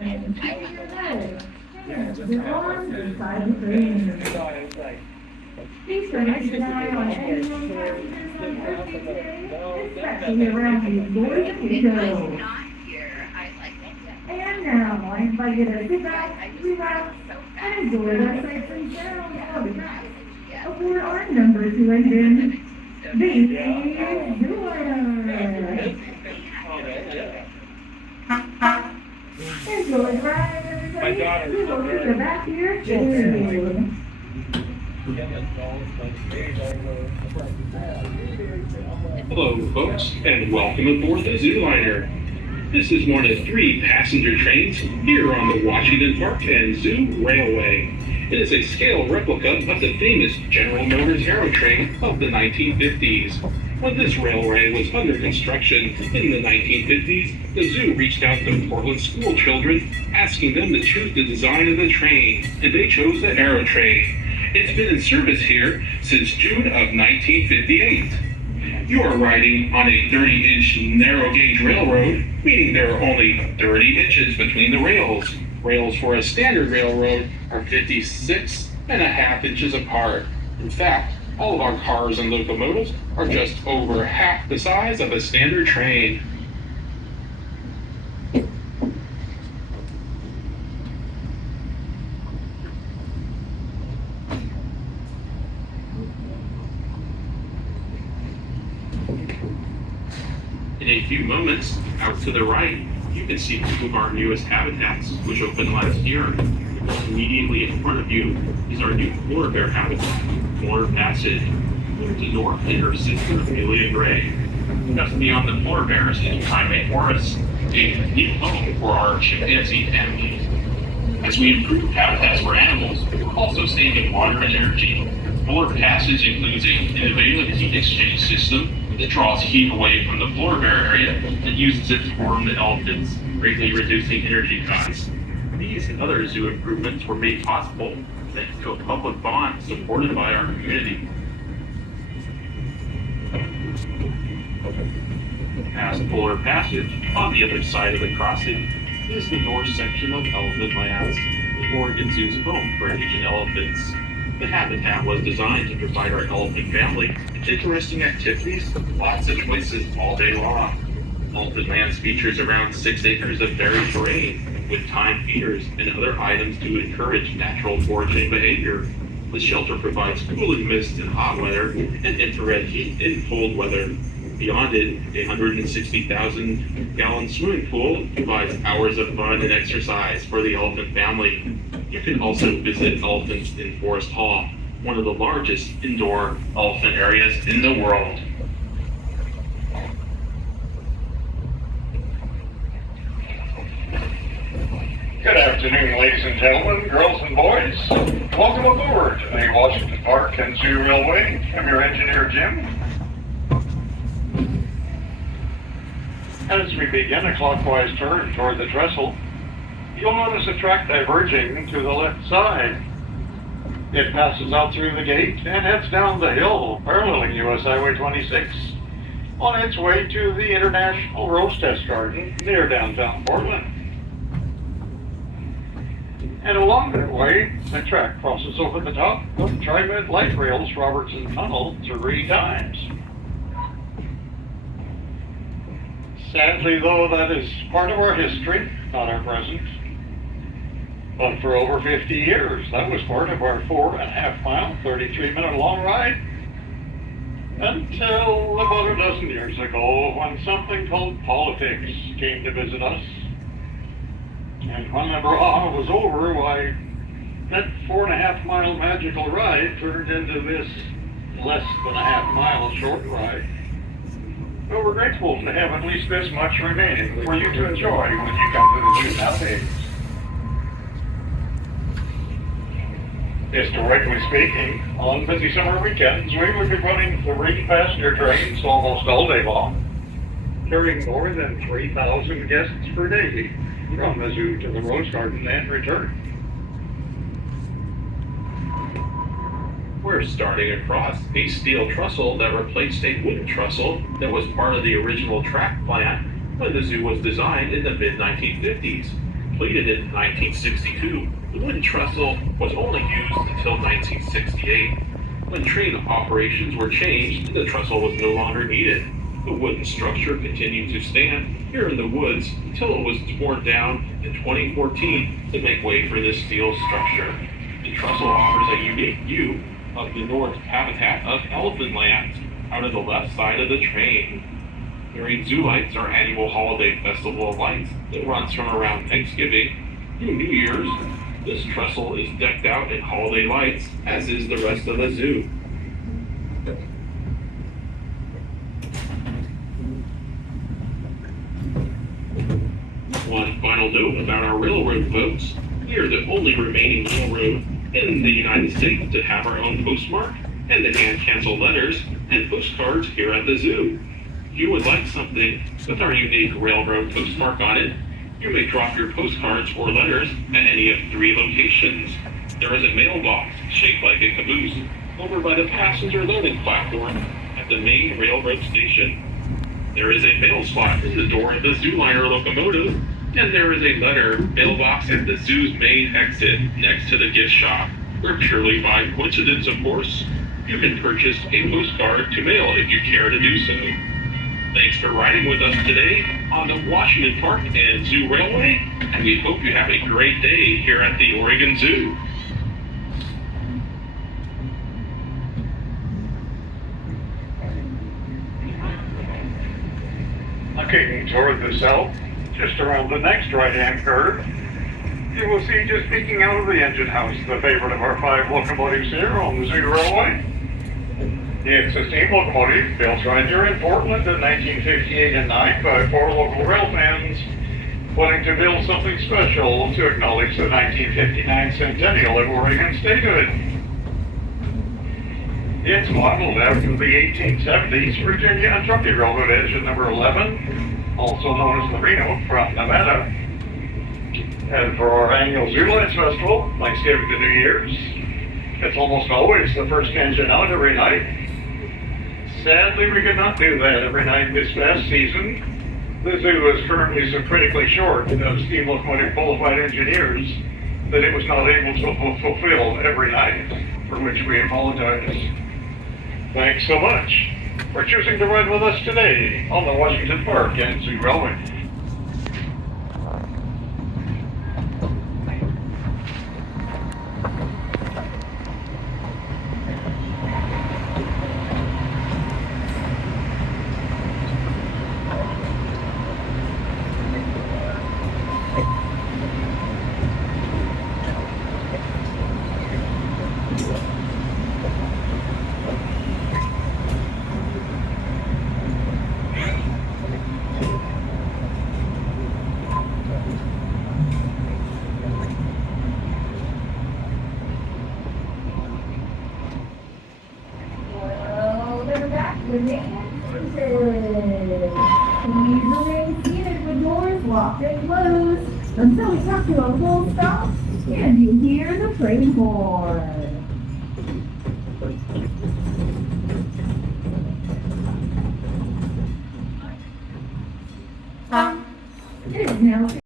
And take your leg. And the arms inside the train. These trains rely on animal passengers on Thursday today, especially around the Zooliner window. And now, I invite you to sit back, relax, and enjoy the sights and sounds of the tracks aboard our number 2 engine, the Zooliner. Enjoy the ride, everybody. We will see you back here soon. Hello, folks, and welcome aboard the Zooliner. This is one of 3 passenger trains here on the Washington Park and Zoo Railway. It is a scale replica of the famous General Motors Aerotrain of the 1950s. When this railway was under construction in the 1950s, the zoo reached out to Portland school children, asking them to choose the design of the train, and they chose the Aerotrain. It's been in service here since June of 1958. You are riding on a 30-inch narrow-gauge railroad, meaning there are only 30 inches between the rails. Rails for a standard railroad are 56.5 inches apart. In fact, all of our cars and locomotives are just over half the size of a standard train. In a few moments, out to the right, you can see 2 of our newest habitats, which opened last year. Immediately in front of you is our new polar bear habitat, Polar Passage. To north is our sister Amelia Gray. Just beyond the polar bears is Primate Forest, a new home for our chimpanzee families. As we improve habitats for animals, we're also saving water and energy. Polar Passage includes an innovative heat exchange system that draws heat away from the polar bear area and uses it to warm the elephants, greatly reducing energy costs. These and other zoo improvements were made possible thanks to a public bond supported by our community. Past Polar Passage, on the other side of the crossing, is the north section of Elephant Lands, the Oregon Zoo's home for Asian elephants. The habitat was designed to provide our elephant family interesting activities, lots of choices all day long. Elephant Lands features around 6 acres of varied terrain, with timed feeders and other items to encourage natural foraging behavior. The shelter provides cooling mist in hot weather and infrared heat in cold weather. Beyond it, a 160,000-gallon swimming pool provides hours of fun and exercise for the elephant family. You can also visit elephants in Forest Hall, one of the largest indoor elephant areas in the world. Good afternoon, ladies and gentlemen, girls and boys. Welcome aboard the Washington Park and Zoo Railway. I'm your engineer, Jim. As we begin a clockwise turn toward the trestle, you'll notice a track diverging to the left side. It passes out through the gate and heads down the hill, paralleling US Highway 26, on its way to the International Rose Test Garden near downtown Portland. And along that way, the track crosses over the top of Tri-Med Light Rail's Robertson Tunnel 3 times. Sadly, though, that is part of our history, not our present. But for over 50 years, that was part of our 4.5-mile, 33-minute long ride. Until about a dozen years ago, when something called politics came to visit us. And when the brouhaha was over, why, that 4.5-mile magical ride turned into this less than a half-mile short ride. But we're grateful to have at least this much remaining for you to enjoy when you come to the zoo nowadays. Historically speaking, on busy summer weekends, we would be running 3 passenger trains almost all day long, carrying more than 3,000 guests per day from the zoo to the Rose Garden and return. We're starting across a steel trestle that replaced a wooden trestle that was part of the original track plan when the zoo was designed in the mid-1950s. completed in 1962, the wooden trestle was only used until 1968, when train operations were changed and the trestle was no longer needed. The wooden structure continued to stand here in the woods until it was torn down in 2014 to make way for this steel structure. The trestle offers a unique view of the north habitat of elephant land out of the left side of the train. During Zoo Lights, our annual holiday festival of lights that runs from around Thanksgiving through New Year's, this trestle is decked out in holiday lights, as is the rest of the zoo. One final note about our railroad folks. We are the only remaining railroad in the United States to have our own postmark and the hand-cancel letters and postcards here at the zoo. If you would like something with our unique railroad postmark on it, you may drop your postcards or letters at any of 3 locations. There is a mailbox shaped like a caboose over by the passenger loading platform at the main railroad station. There is a mail slot in the door of the Zooliner locomotive, and there is a letter mailbox at the zoo's main exit next to the gift shop, where purely by coincidence, of course, you can purchase a postcard to mail if you care to do so. Thanks for riding with us today on the Washington Park and Zoo Railway, and we hope you have a great day here at the Oregon Zoo. Looking toward the south, just around the next right-hand curve, you will see just peeking out of the engine house the favorite of our 5 locomotives here on the Zoo Railway. It's a steam locomotive built right here in Portland in 1958 and 9 by 4 local rail fans wanting to build something special to acknowledge the 1959 centennial of Oregon statehood. It's modeled after the 1870s Virginia and Truckee Railroad engine number 11, also known as the Reno, from Nevada. And for our annual Zoo Lights Festival, Thanksgiving to New Year's, it's almost always the first engine out every night. Sadly, we could not do that every night this past season. The zoo is currently so critically short of steam locomotive qualified engineers that it was not able to fulfill every night, for which we apologize. Thanks so much for choosing to ride with us today on the Washington Park and Zoo Railway. With please remain seated with doors locked and closed until we come to a full stop and you hear the train horn.